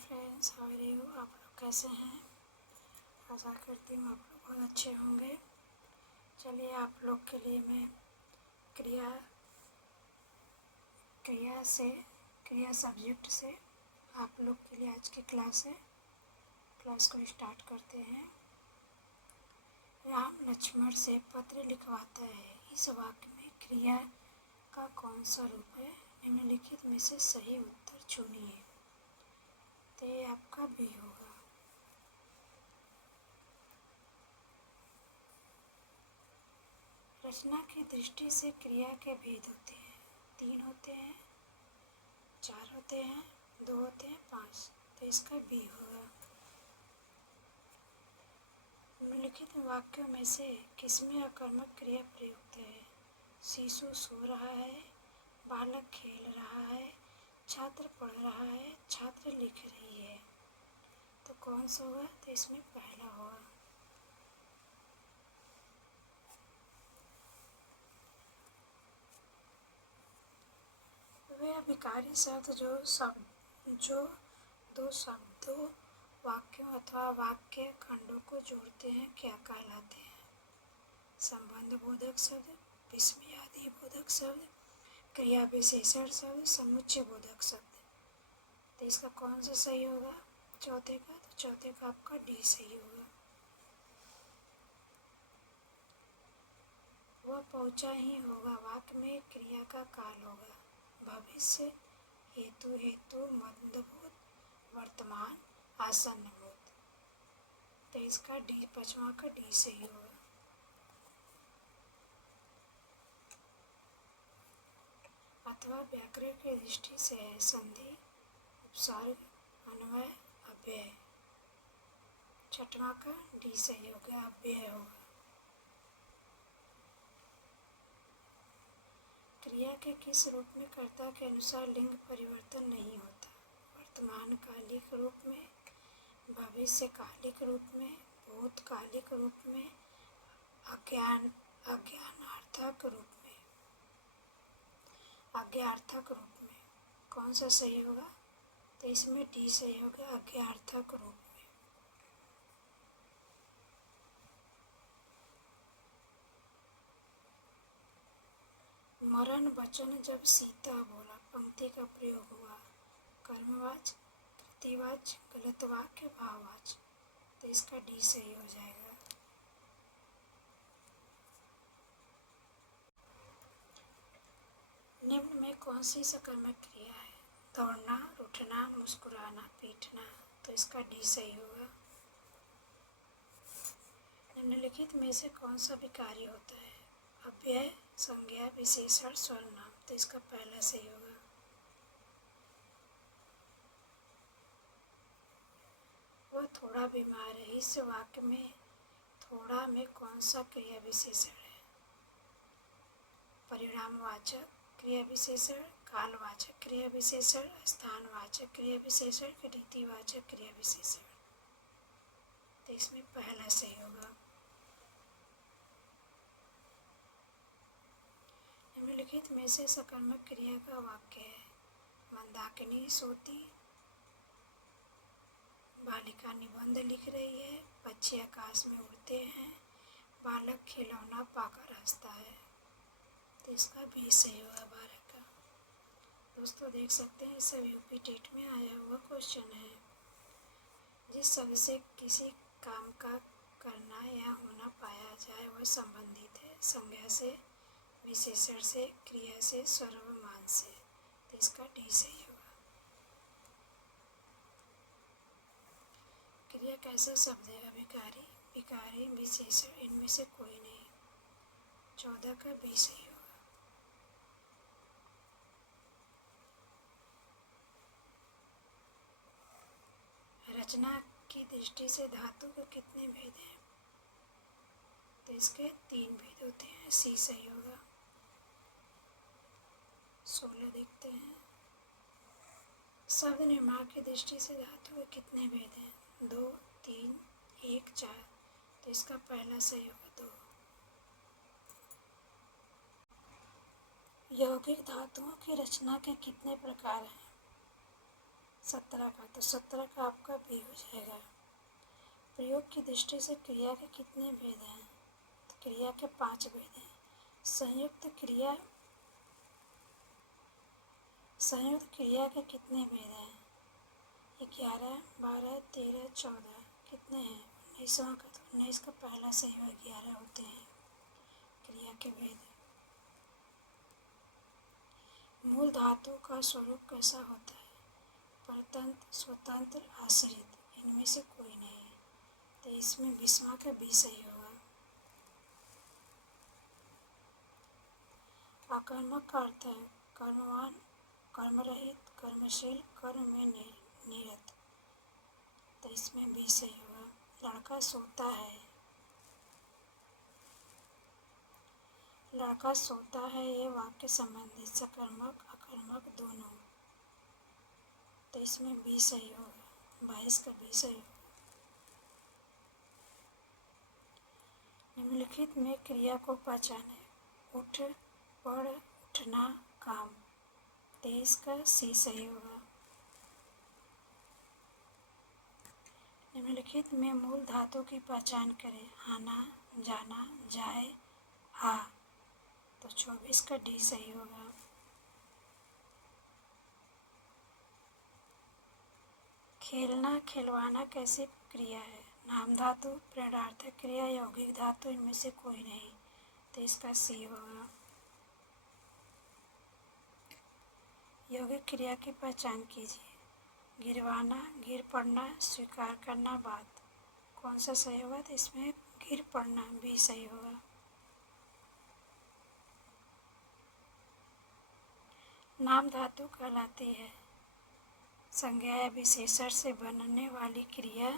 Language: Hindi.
Friends, how are you? आप लोग कैसे हैं? आशा करती हूँ आप लोग बहुत अच्छे होंगे। चलिए आप लोग के लिए मैं क्रिया क्रिया सब्जेक्ट से आप लोग के लिए आज की क्लास को स्टार्ट करते हैं। राम लक्ष्मण से पत्र लिखवाता है। इस वाक्य में क्रिया का कौन सा रूप है? निम्नलिखित में से सही उत्तर चुनिए। तो ये आपका बी होगा। रचना की दृष्टि से क्रिया के भेद होते हैं। 3 होते हैं, 4 होते हैं, 2 होते हैं, 5। तो इसका बी होगा। निम्नलिखित वाक्यों में से किसमें आकर्मक क्रिया प्रयुक्त है? शिशु सो रहा है, बालक खेल रहा है, छात्र पढ़ रहा है, छात्र लिख रही है। तो कौन सा होगा? तो इसमें पहला होगा। वे विकारी शब्द जो दो शब्दों, वाक्यों अथवा वाक्य खंडों को जोड़ते हैं क्या कहलाते हैं? संबंध बोधक शब्द, विस्मयादि बोधक शब्द, क्रिया विशेषण शब्द, समुच्चय बोधक शब्द। तो इसका कौन सा सही होगा? चौथे का। तो चौथे का आपका डी सही होगा। वह पहुंचा ही होगा वाक्य में क्रिया का काल होगा। भविष्य, हेतु मंदभूत, वर्तमान, आसन्न भूत। तो इसका डी, पांचवा का डी सही होगा। अथवा व्याकरण की दृष्टि से है संधि, उपसर्ग, अन्वय, अव्यय। छठवां का डी सही हो गया, अव्यय होगा। क्रिया के किस रूप में कर्ता के अनुसार लिंग परिवर्तन नहीं होता? वर्तमान कालिक रूप में, भविष्य कालिक रूप में, भूतकालिक रूप में, अज्ञानार्थक रूप में। अज्ञार्थक रूप में कौन सा सही होगा? तो इसमें डी सही होगा, अज्ञार्थक रूप में। मरण वचन जब सीता बोला पंक्ति का प्रयोग हुआ। कर्मवाच, कृतिवाच, गलत वाक्य, भाववाच। तो इसका डी सही हो जाएगा। निम्न में कौन सी सकर्मक क्रिया है? दौड़ना, उठना, मुस्कुराना, पीटना। तो इसका डी सही होगा। निम्नलिखित में से कौन सा विकारी होता है? अव्यय, संज्ञा, विशेषण, सर्वनाम। तो इसका पहला सही होगा। वह थोड़ा बीमार है। इस वाक्य में थोड़ा में कौन सा क्रिया विशेषण है? परिणामवाचक क्रिया विशेषण, कालवाचक क्रिया विशेषण, स्थानवाचक क्रिया विशेषण, रीतिवाचक क्रिया विशेषण। तो इसमें पहला सही होगा। निम्नलिखित में से सकर्मक क्रिया का वाक्य है। मंदाकिनी सोती, बालिका निबंध लिख रही है, पक्षी आकाश में उड़ते हैं, बालक खिलौना पाकर हंसता है। तो इसका भी सही होगा 12 का। दोस्तों देख सकते हैं सब यूपी टेट में आया हुआ क्वेश्चन है। जिस शब्द से किसी काम का करना या होना पाया जाए वह संबंधित है। संज्ञा से, विशेषण से, क्रिया से, सर्वमान से। तो इसका डी सही होगा। क्रिया कैसा शब्द है? विकारी, विकारी, विशेषण, इनमें से कोई नहीं। 14 का बी सही होगा। रचना की दृष्टि से धातु के कितने भेद हैं? तो इसके 3 भेद होते हैं। सी सही होगा। 16 देखते हैं। शब्द निर्माण की दृष्टि से धातु के कितने भेद हैं? 2, 3, 1, 4। तो इसका पहला सही होगा 2। यौगिक धातुओं की रचना के कितने प्रकार हैं? 17 का, तो 17 का आपका बी हो जाएगा। प्रयोग की दृष्टि से क्रिया के कितने भेद हैं? तो क्रिया के 5 भेद हैं। संयुक्त क्रिया के कितने भेद हैं? 11, 12, 13, 14 कितने हैं? 19वां का, तो 19 का पहला सही हो, 11 होते हैं क्रिया के भेद। मूल धातु का स्वरूप कैसा होता है? परतंत्र, स्वतंत्र, आश्रित, इनमें से कोई नहीं, तो इसमें 20वां का बी सही होगा। आकर्मक का अर्थ है कर्मवान, कर्मरहित, कर्मशील, कर्म में निरत, तो इसमें बी सही होगा। लड़का सोता है, लड़का सोता है, ये वाक्य संबंधित सकर्मक अकर्मक दोनों, तो इसमें बी सही होगा। 22 का बी सही होगा। निम्नलिखित में क्रिया को पहचाने। उठ, पढ़, उठना, काम, 23 का सी सही होगा। निम्नलिखित में मूल धातु की पहचान करें। आना, जाना, जाए, आ, तो 24 का डी सही होगा। खेलना, खिलवाना कैसी क्रिया है? नाम धातु, प्रेरणार्थक क्रिया, यौगिक धातु, इनमें से कोई नहीं, तो इसका सी होगा। यौगिक क्रिया की पहचान कीजिए। गिरवाना, गिर पड़ना, स्वीकार करना बात, कौन सा सही होगा? तो इसमें गिर पड़ना भी सही होगा। नाम धातु कहलाती है संज्ञा या विशेषण से बनने वाली क्रिया